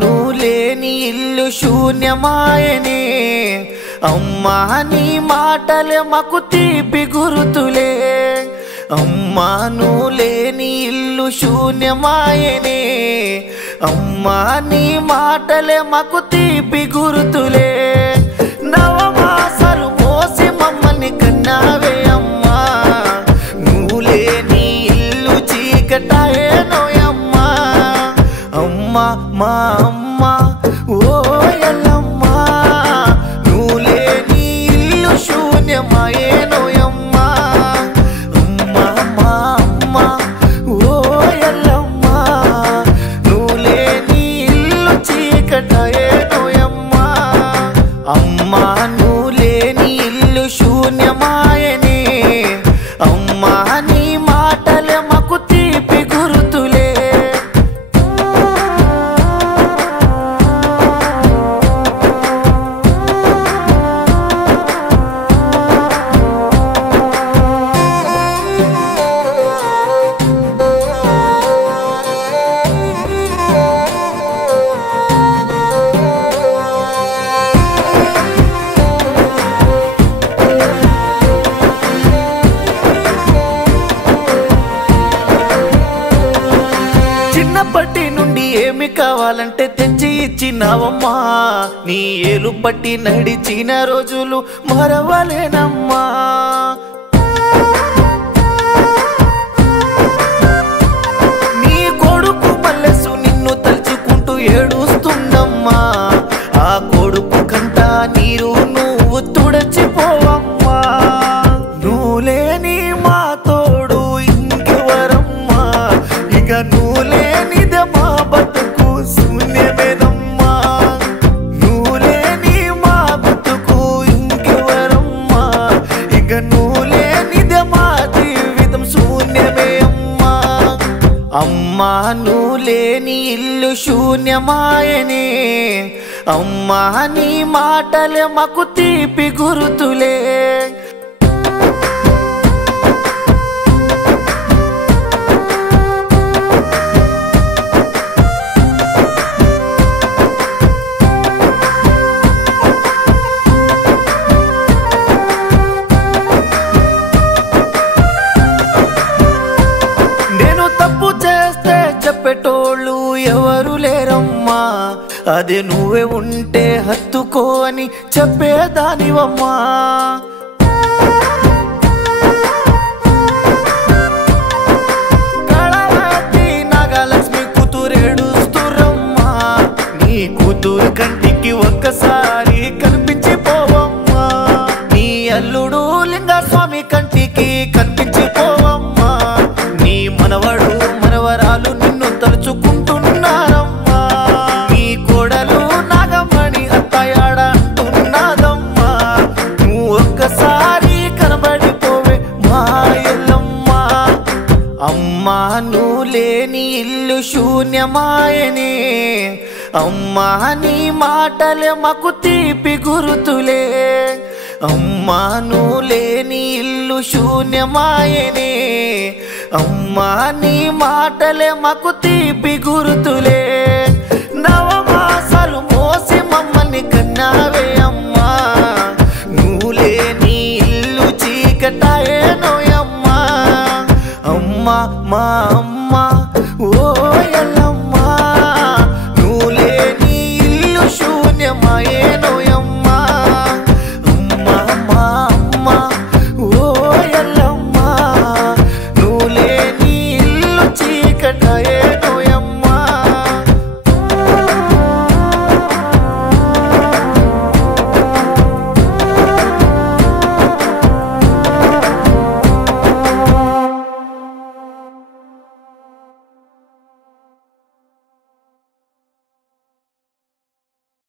నువ్వు లేని ఇల్లు శూన్యమాయనే అమ్మా నీ మాటలే మాకు తీపి గుర్తులే అమ్మా నువ్వు లేని ఇల్లు శూన్యమాయనే అమ్మా నీ మాటలే మాకు తీపి గుర్తులే నవమాసాలు మోసి మమ్మల్ని కన్నావే అమ్మా నువ్వు లేని ఇల్లు చీకటాయేనోయమ్మా అమ్మా మా అమ్మ ఓ ఎల్లమ్మా నువ్వు లేని ఇల్లు శూన్యమాయేనోయమ్మా అమ్మా మా అమ్మ ఓ ఎల్లమ్మా నువ్వు లేని ఇల్లు చీకటాయేనోయమ్మా అమ్మా నువ్వు లేని ఇల్లు శూన్యమాయనే అమ్మా నీ మాటలే మాకు తీపి గుర్తులే చిన్నప్పటి నుండి ఏమి కావాలంటే తెచ్చి ఇచ్చినావమ్మా నీ ఏలు పట్టి నడిచిన రోజులు మరవలేనమ్మా నీ కొడుకు మల్లెసు నిన్ను తలుచుకుంటూ ఏడుస్తుందమ్మా ఆ కొడుకు కంట నీరు నువ్వు తుడచిపోవమ్మా నువ్వు లేని మా తోడు ఇంకెవరమ్మా ఇక నువ్వు లేనిదే మా బతుకు శూన్యమేనమ్మా నువ్వు లేని మా బతుకు ఇంకెవరమ్మా ఇక నువ్వు లేనిదే మా జీవితం శూన్యమే అమ్మా అమ్మా నువ్వు లేని ఇల్లు శూన్యమాయనే అమ్మా నీ మాటలే మాకు తీపి గుర్తులే నేను తప్పు చేస్తే చెప్పేటోళ్ళు ఎవరు లేరమ్మా అదే నువ్వే ఉంటే హత్తుకో అని చెప్పేదానివమ్మా కళావతి నాగలక్ష్మి కూతురేడుస్తురమ్మా నీ కూతురు కంటికి ఒక్కసారి కనిపించిపోవమ్మా నీ అల్లుడు లింగస్వామి కంటికి కనిపించిపోవమ్మా నీ మనవడు మనవరాలు నిన్ను తలుచుకుంటున్నారమ్మా నీ కోడలు నాగమణి అత్తయాడ అంటున్నదమ్మా నువ్వు ఒక్కసారి కనబడిపోవే మా ఎల్లమ్మా అమ్మా నువ్వు లేని ఇల్లు శూన్యమాయనే అమ్మా నీ మాటలే మాకు తీపి గుర్తులే అమ్మా నువ్వు లేని ఇల్లు శూన్యమాయనే అమ్మా నీ మాటలే మాకు తీపి గుర్తులే నవమాసాలు మోసి మమ్మల్ని కన్నావే అమ్మా నువ్వు లేని ఇల్లు చీకటాయేనోయమ్మా అమ్మా మా అమ్మ ఓ ఎల్లమ్మ